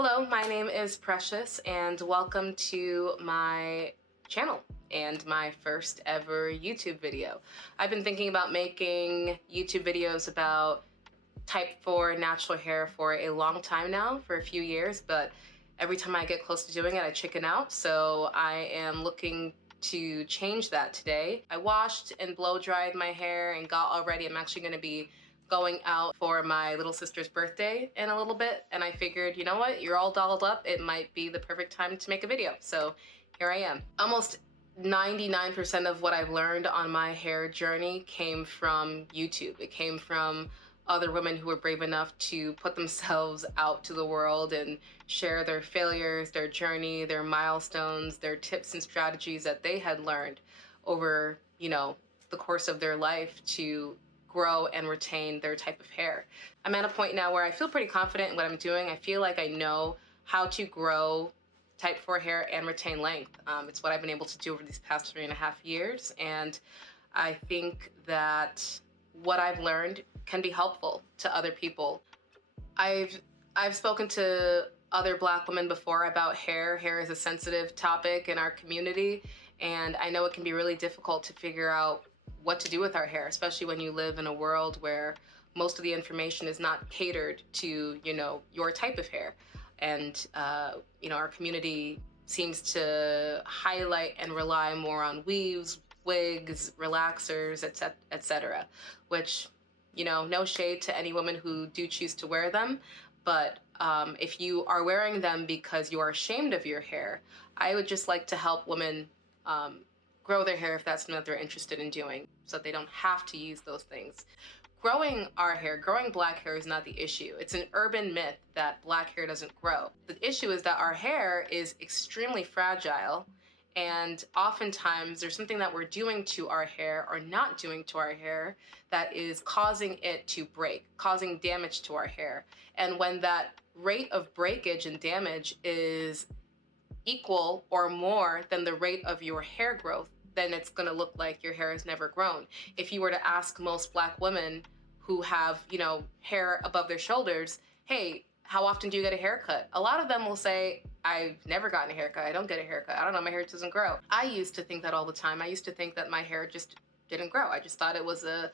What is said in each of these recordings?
Hello, my name is Precious, and welcome to my channel and my first ever YouTube video. I've been thinking about making YouTube videos about type 4 natural hair for a long time now, for a few years, but every time I get close to doing it, I chicken out. So I am looking to change that today. I washed and blow dried my hair and got all ready. I'm actually going to be going out for my little sister's birthday in a little bit, and I figured, you know what, you're all dolled up, it might be the perfect time to make a video. So here I am. Almost 99% of what I've learned on my hair journey came from YouTube. It came from other women who were brave enough to put themselves out to the world and share their failures, their journey, their milestones, their tips and strategies that they had learned over, the course of their life to grow and retain their type of hair. I'm at a point now where I feel pretty confident in what I'm doing. I feel like I know how to grow type 4 hair and retain length. It's what I've been able to do over these past 3.5 years, and I think that what I've learned can be helpful to other people. I've spoken to other Black women before about hair. Hair is a sensitive topic in our community, and I know it can be really difficult to figure out what to do with our hair, especially when you live in a world where most of the information is not catered to, your type of hair. And, our community seems to highlight and rely more on weaves, wigs, relaxers, etc., which, no shade to any women who do choose to wear them. But if you are wearing them because you are ashamed of your hair, I would just like to help women grow their hair if that's something that they're interested in doing, so that they don't have to use those things. Growing our hair, growing Black hair is not the issue. It's an urban myth that Black hair doesn't grow. The issue is that our hair is extremely fragile, and oftentimes there's something that we're doing to our hair or not doing to our hair that is causing it to break, causing damage to our hair. And when that rate of breakage and damage is equal or more than the rate of your hair growth, then it's going to look like your hair has never grown. If you were to ask most Black women who have, hair above their shoulders, hey, how often do you get a haircut? A lot of them will say, I've never gotten a haircut. I don't get a haircut. I don't know, my hair doesn't grow. I used to think that all the time. I used to think that my hair just didn't grow. I just thought it was a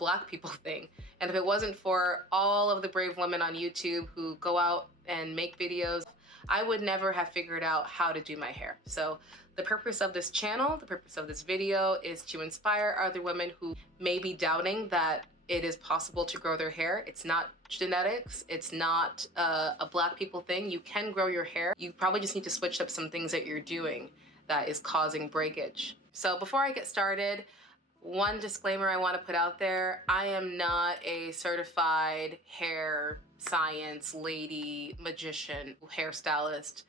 Black people thing. And if it wasn't for all of the brave women on YouTube who go out and make videos, I would never have figured out how to do my hair. So the purpose of this channel, the purpose of this video is to inspire other women who may be doubting that it is possible to grow their hair. It's not genetics. It's not a Black people thing. You can grow your hair. You probably just need to switch up some things that you're doing that is causing breakage. So before I get started, one disclaimer I want to put out there: I am not a certified hair science lady, magician, hairstylist,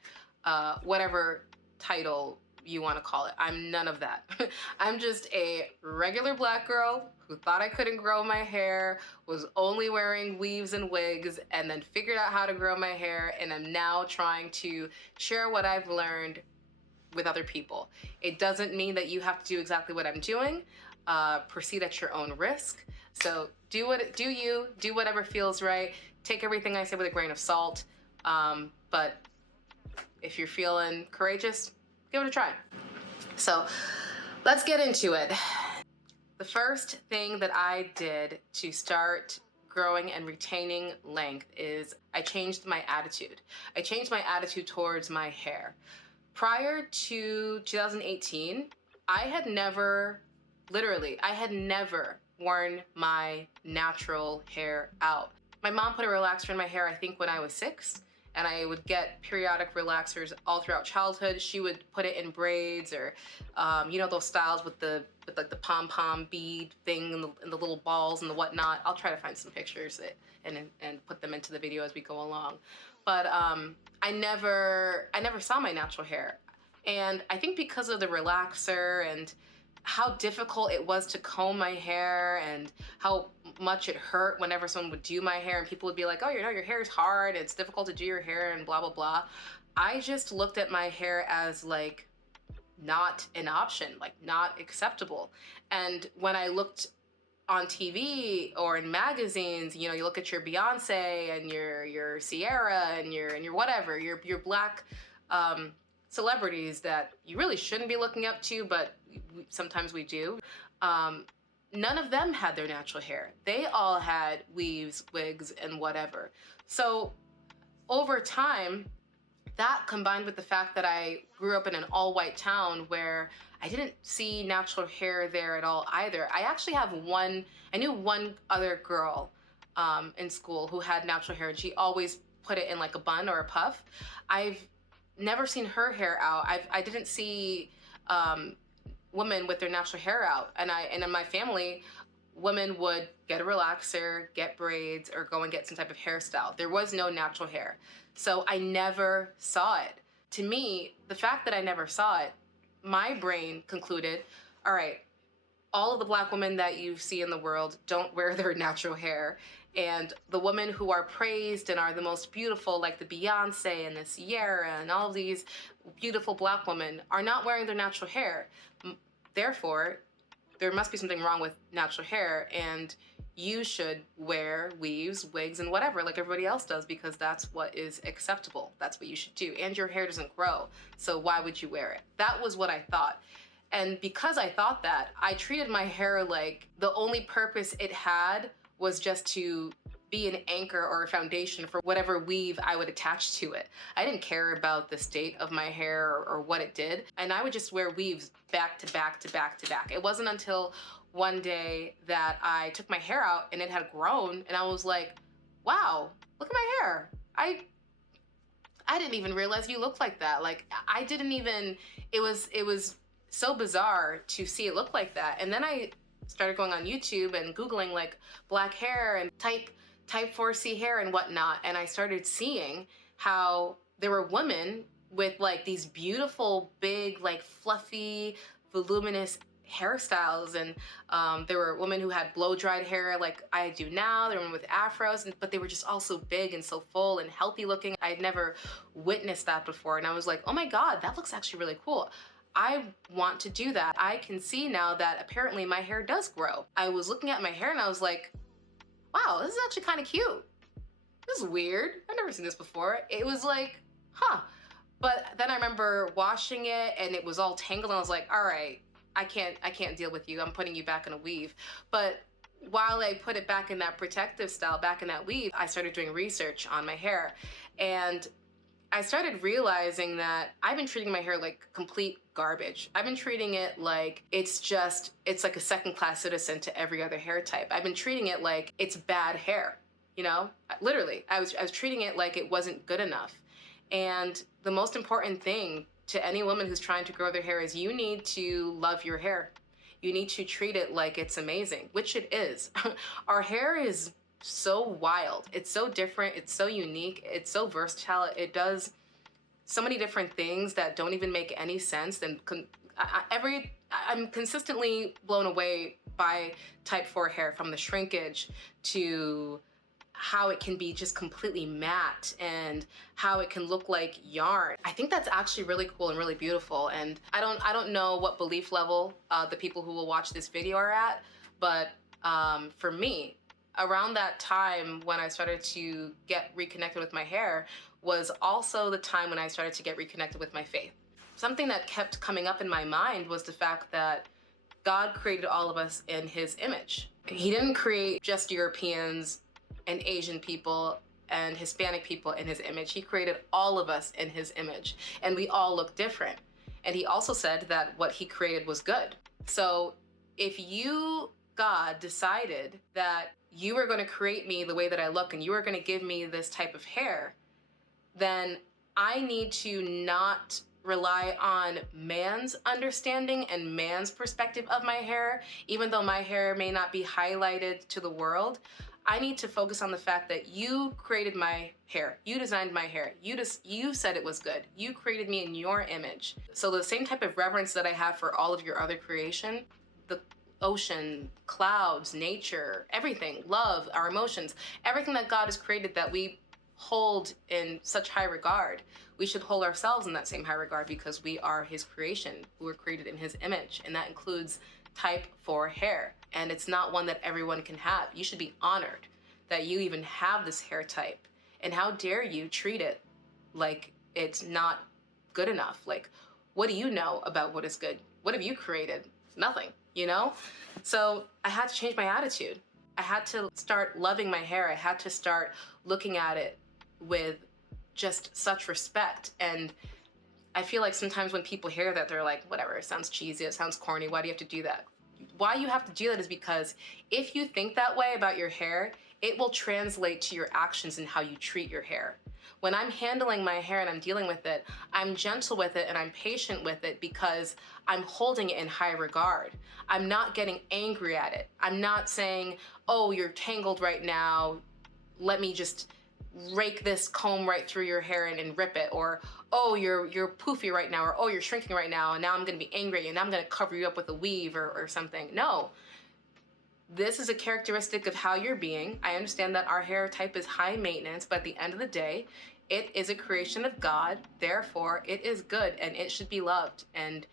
whatever title you want to call it. I'm none of that. I'm just a regular Black girl who thought I couldn't grow my hair, was only wearing weaves and wigs, and then figured out how to grow my hair, and I'm now trying to share what I've learned with other people. It doesn't mean that you have to do exactly what I'm doing. Proceed at your own risk. So do whatever feels right. Take everything I say with a grain of salt. But if you're feeling courageous, give it a try. So let's get into it. The first thing that I did to start growing and retaining length is I changed my attitude. I changed my attitude towards my hair. Prior to 2018, I had never worn my natural hair out. My mom put a relaxer in my hair, I think, when I was 6, and I would get periodic relaxers all throughout childhood. She would put it in braids, or those styles with like the pom-pom bead thing and the little balls and the whatnot. I'll try to find some pictures and put them into the video as we go along. But I never saw my natural hair, and I think because of the relaxer and how difficult it was to comb my hair and how much it hurt whenever someone would do my hair, and people would be like, oh, your hair is hard, it's difficult to do your hair, and blah, blah, blah. I just looked at my hair as like not an option, like not acceptable. And when I looked on TV or in magazines, you know, you look at your Beyonce and your Sierra and your whatever, your black um, celebrities that you really shouldn't be looking up to, but sometimes we do. Um, None of them had their natural hair. They all had weaves, wigs, and whatever. So over time, that combined with the fact that I grew up in an all-white town where I didn't see natural hair there at all either. I knew one other girl in school who had natural hair, and she always put it in like a bun or a puff. I've never seen her hair out. I didn't see women with their natural hair out, and in my family, women would get a relaxer, get braids, or go and get some type of hairstyle. There was no natural hair. So I never saw it. To me, the fact that I never saw it, my brain concluded, all right, all of the black women that you see in the world don't wear their natural hair. And the women who are praised and are the most beautiful, like the Beyonce and the Sierra and all of these beautiful black women, are not wearing their natural hair. Therefore, there must be something wrong with natural hair, and you should wear weaves, wigs, and whatever like everybody else does, because that's what is acceptable. That's what you should do. And your hair doesn't grow, so why would you wear it? That was what I thought. And because I thought that, I treated my hair like the only purpose it had was just to be an anchor or a foundation for whatever weave I would attach to it. I didn't care about the state of my hair or what it did. And I would just wear weaves back to back to back to back. It wasn't until one day that I took my hair out and it had grown, and I was like, wow, look at my hair. I didn't even realize you looked like that. Like, I didn't even, it was so bizarre to see it look like that. And then I started going on YouTube and Googling like black hair and type 4C hair and whatnot. And I started seeing how there were women with like these beautiful, big, like fluffy, voluminous hairstyles. And there were women who had blow-dried hair like I do now. There were women with afros, but they were just all so big and so full and healthy looking. I'd never witnessed that before. And I was like, oh my God, that looks actually really cool. I want to do that. I can see now that apparently my hair does grow. I was looking at my hair and I was like, wow, this is actually kind of cute. This is weird. I've never seen this before. It was like, huh. But then I remember washing it and it was all tangled and I was like, all right, I can't deal with you. I'm putting you back in a weave. But while I put it back in that protective style, back in that weave, I started doing research on my hair. And I started realizing that I've been treating my hair like complete garbage. I've been treating it like it's like a second-class citizen to every other hair type. I've been treating it like it's bad hair, you know? Literally, I was treating it like it wasn't good enough. And the most important thing to any woman who's trying to grow their hair is you need to love your hair. You need to treat it like it's amazing, which it is. Our hair is so wild. It's so different. It's so unique. It's so versatile. It does so many different things that don't even make any sense. And I'm consistently blown away by type 4 hair, from the shrinkage to how it can be just completely matte and how it can look like yarn. I think that's actually really cool and really beautiful. And I don't know what belief level the people who will watch this video are at, but for me, around that time when I started to get reconnected with my hair was also the time when I started to get reconnected with my faith. Something that kept coming up in my mind was the fact that God created all of us in his image. He didn't create just Europeans and Asian people and Hispanic people in his image. He created all of us in his image, and we all look different. And he also said that what he created was good. So if you, God, decided that you were going to create me the way that I look and you were going to give me this type of hair, then I need to not rely on man's understanding and man's perspective of my hair. Even though my hair may not be highlighted to the world, I need to focus on the fact that you created my hair. You designed my hair. You said it was good. You created me in your image. So the same type of reverence that I have for all of your other creation, the ocean, clouds, nature, everything, love, our emotions, everything that God has created that we hold in such high regard, we should hold ourselves in that same high regard, because we are his creation. We were created in his image, and that includes type for hair, and it's not one that everyone can have. You should be honored that you even have this hair type. And how dare you treat it like it's not good enough? Like, what do you know about what is good? What have you created? Nothing, you know? So I had to change my attitude. I had to start loving my hair. I had to start looking at it with just such respect. And I feel like sometimes when people hear that, they're like, whatever, it sounds cheesy, it sounds corny, why do you have to do that? Why you have to do that is because if you think that way about your hair, it will translate to your actions and how you treat your hair. When I'm handling my hair and I'm dealing with it, I'm gentle with it and I'm patient with it because I'm holding it in high regard. I'm not getting angry at it. I'm not saying, oh, you're tangled right now, let me just rake this comb right through your hair and rip it, or oh, you're poofy right now, or oh, you're shrinking right now, and now I'm gonna be angry and I'm gonna cover you up with a weave or something. No, this is a characteristic of how you're being. I understand that our hair type is high maintenance, but at the end of the day, it is a creation of God. Therefore, it is good and it should be loved. And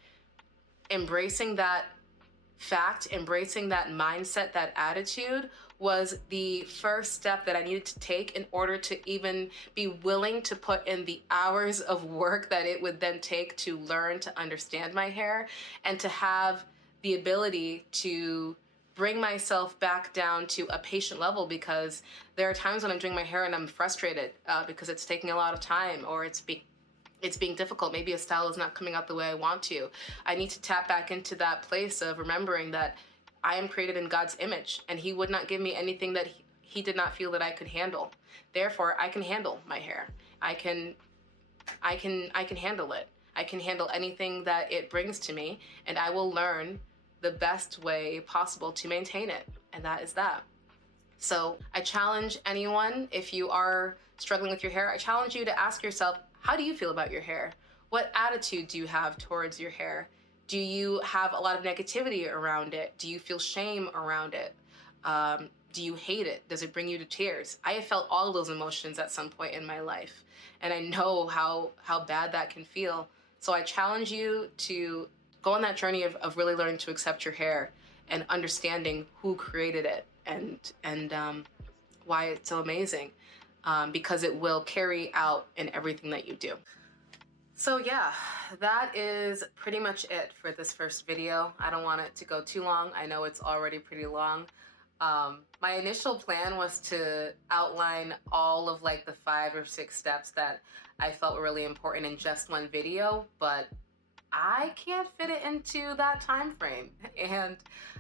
embracing that fact, embracing that mindset, that attitude was the first step that I needed to take in order to even be willing to put in the hours of work that it would then take to learn to understand my hair and to have the ability to bring myself back down to a patient level, because there are times when I'm doing my hair and I'm frustrated because it's taking a lot of time, or it's being difficult. Maybe a style is not coming out the way I want to. I need to tap back into that place of remembering that I am created in God's image and he would not give me anything that he did not feel that I could handle. Therefore, I can handle my hair. I can handle it. I can handle anything that it brings to me, and I will learn the best way possible to maintain it. And that is that. So I challenge anyone, if you are struggling with your hair, I challenge you to ask yourself, how do you feel about your hair? What attitude do you have towards your hair? Do you have a lot of negativity around it? Do you feel shame around it? Do you hate it? Does it bring you to tears? I have felt all of those emotions at some point in my life, and I know how bad that can feel. So I challenge you to go on that journey of really learning to accept your hair and understanding who created it and why it's so amazing, because it will carry out in everything that you do. So yeah, that is pretty much it for this first video. I don't want it to go too long. I know it's already pretty long. My initial plan was to outline all of like the 5 or 6 steps that I felt were really important in just one video, but I can't fit it into that time frame. And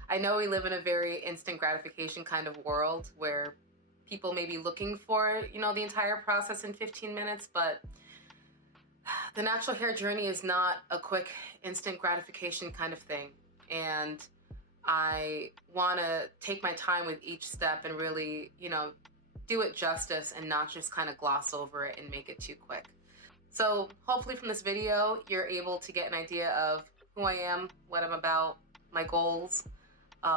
I know we live in a very instant gratification kind of world where people may be looking for, you know, the entire process in 15 minutes, but the natural hair journey is not a quick instant gratification kind of thing. And I want to take my time with each step and really, you know, do it justice and not just kind of gloss over it and make it too quick. So hopefully from this video, you're able to get an idea of who I am, what I'm about, my goals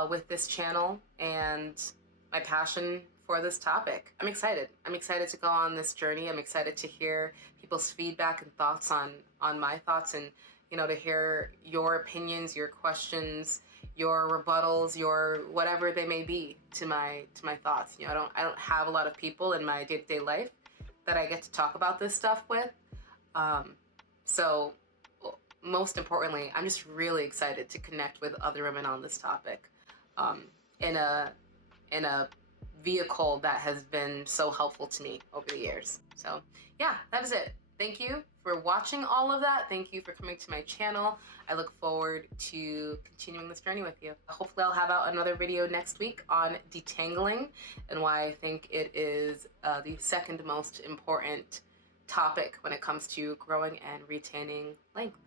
with this channel, and my passion for this topic. I'm excited. I'm excited to go on this journey. I'm excited to hear people's feedback and thoughts on my thoughts, and, you know, to hear your opinions, your questions, your rebuttals, your whatever they may be to my thoughts. You know, I don't have a lot of people in my day-to-day life that I get to talk about this stuff with. So most importantly, I'm just really excited to connect with other women on this topic in a vehicle that has been so helpful to me over the years. So yeah, that is it. Thank you for watching all of that. Thank you for coming to my channel. I look forward to continuing this journey with you. Hopefully I'll have out another video next week on detangling and why I think it is the second most important topic when it comes to growing and retaining length.